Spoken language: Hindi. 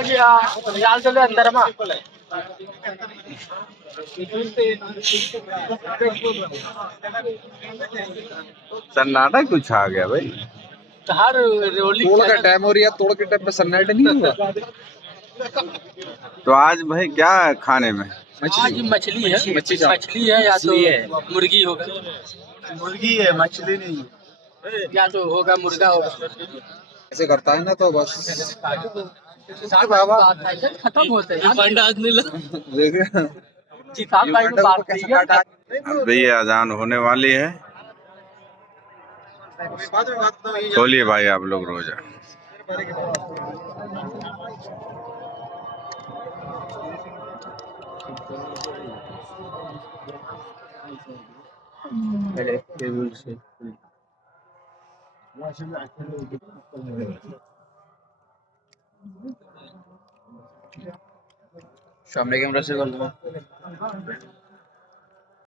जाल चले अंदर में सन्नाटा कुछ आ गया भाई। हर रोली तोड़ का टाइम हो रहा है, तोड़ के टाइम पे सन्नाटा नहीं हुआ। तो आज भाई क्या है खाने में? आज मछली है, मछली है या तो मुर्गी होगा, मुर्गी है, मछली नहीं है। या तो होगा मुर्गा होगा। ऐसे करता है ना तो बस बाबा खत्म होते हैं देखे किसान भाई को बात कैसे नहीं है। काटा। अब भी ये अजान होने वाली है। खोलिए भाई आप लोग रोजा। सामने कैमरा से कर लो।